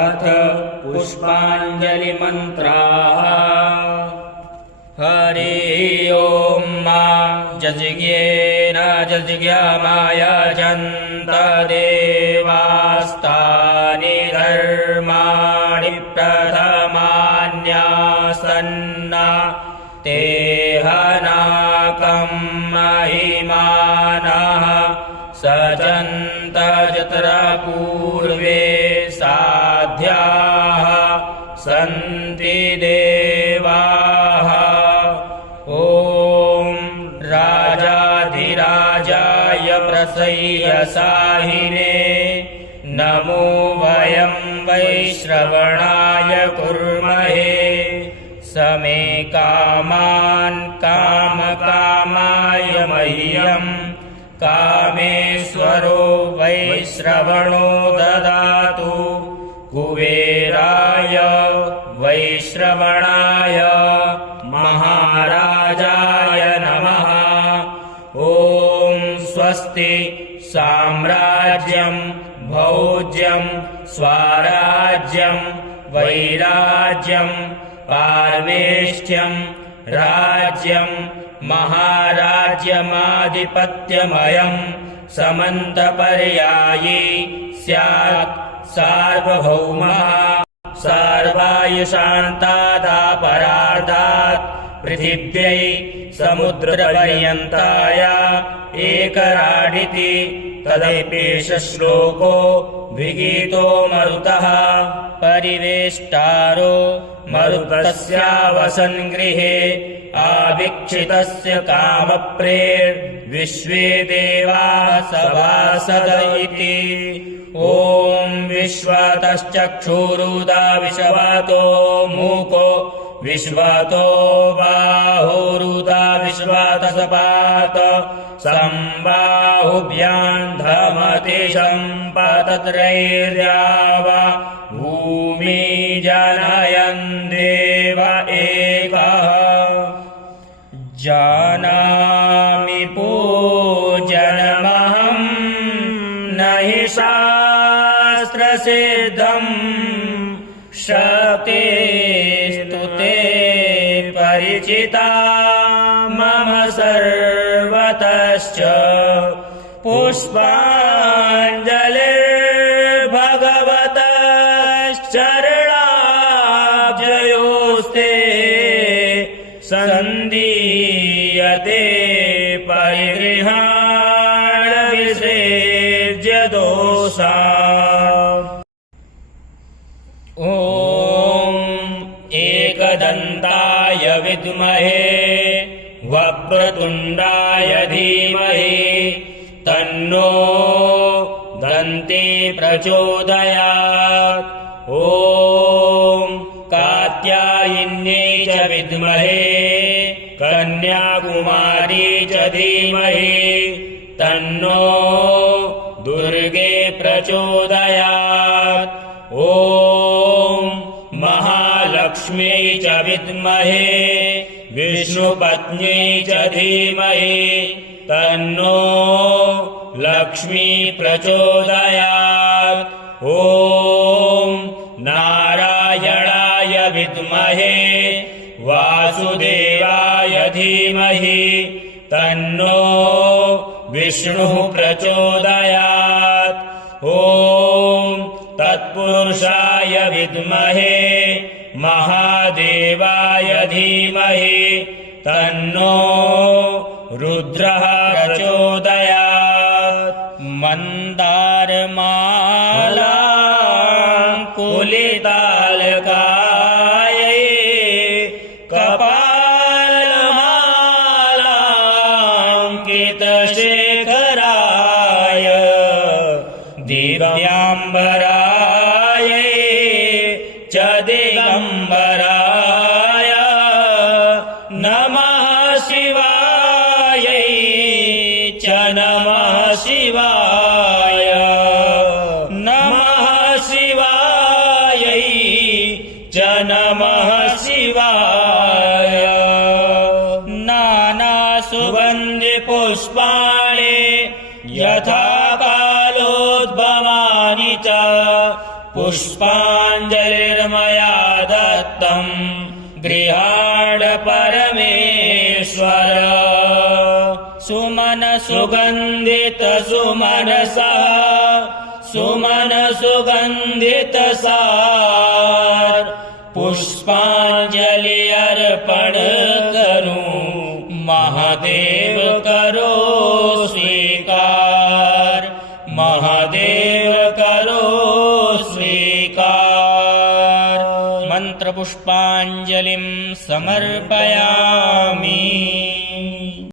अथ पुष्पाञ्जलिमन्त्राः। हरि ओं मा जज्ञेन जज्ञामायजन्त देवास्तानि धर्माणि प्रथमान्यासन्ना ते हनाकं महिमानः सचन्त जत्र पूर्वे साध्याः सन्ति देवाः। ॐ राजाधिराजाय प्रसह्यसाहिने नमो वयं वैश्रवणाय कुर्महे समे कामान् कामकामाय मह्यं कामेश्वरो वैश्रवणो ददातु कुबेराय वैश्रवणाय महाराजाय नमः। ॐ स्वस्ति साम्राज्यं भोज्यं स्वाराज्यं वैराज्यं पार्वेष्ट्यं राज्यं महाराज्यमाधिपत्यमयं समन्तपर्यायी स्यात् सार्वभौमः सर्वायुषान्तादापरार्धात् पृथिव्यै समुद्रपर्यन्ताय एकराडिति तदैपेष श्लोको विगीतो मरुतः परिवेष्टारो मरुतस्यावसन् गृहे आवीक्षितस्य कामप्रेर्विश्वे देवाः सभासद इति। ॐ विश्वतश्चक्षुरुदा विश्वतो मूको विश्वतो बाहुरुदा विश्वतसपात संबाहुभ्यां धमति सम्पतत्रैर्यावा भूमि जनयन् देव एकः। जानामि पूजनमहं न हि शास्त्रसिद्धं शक्तिस्तु ते परिचिता मम सर्वतश्च पुष्पाञ्जलिर्भगवतश्चरणाब्जयोस्ते सन्दीयते परिगृहाण विसृज्य दोषा। ॐ एकदन्ताय विद्महे वक्रतुण्डाय धीमहि तन्नो दन्ती प्रचोदयात्। ॐ कात्यायिन्यै च विद्महे कन्याकुमारी च धीमहि तन्नो दुर्गे प्रचोदयात्। ॐ महालक्ष्म्यै च विद्महे विष्णुपत्न्यै च धीमहि तन्नो लक्ष्मी प्रचोदयात्। ॐ नारायणाय विद्महे वासुदेवाय धीमहि तन्नो विष्णुः प्रचोदयात्। ॐ तत्पुरुषाय विद्महे महादेवाय धीमहि तन्नो रुद्रः प्रचोदयात्। मन्दारमालाङ्कुलितालकायै कपालमालाङ्कितशेखराय दिव्याम्बरायै च दिगम्बराय नमः शिवायै च नमः शिवाय नमः शिवायै च नमः शिवाय। नानासुगन्धिपुष्पाणि यथा कालोद्भवानि च पुष्पाञ्जलिर्मया दत्तम् गृहाण परमेश्वर सुमन सुगन्धित सुमनसः सुमन सुगन्धित सार पुष्पांजलि अर्पण करूं महादेव करो स्वीकार महादेव करो स्वीकार मंत्र पुष्पांजलिं समर्पयामि।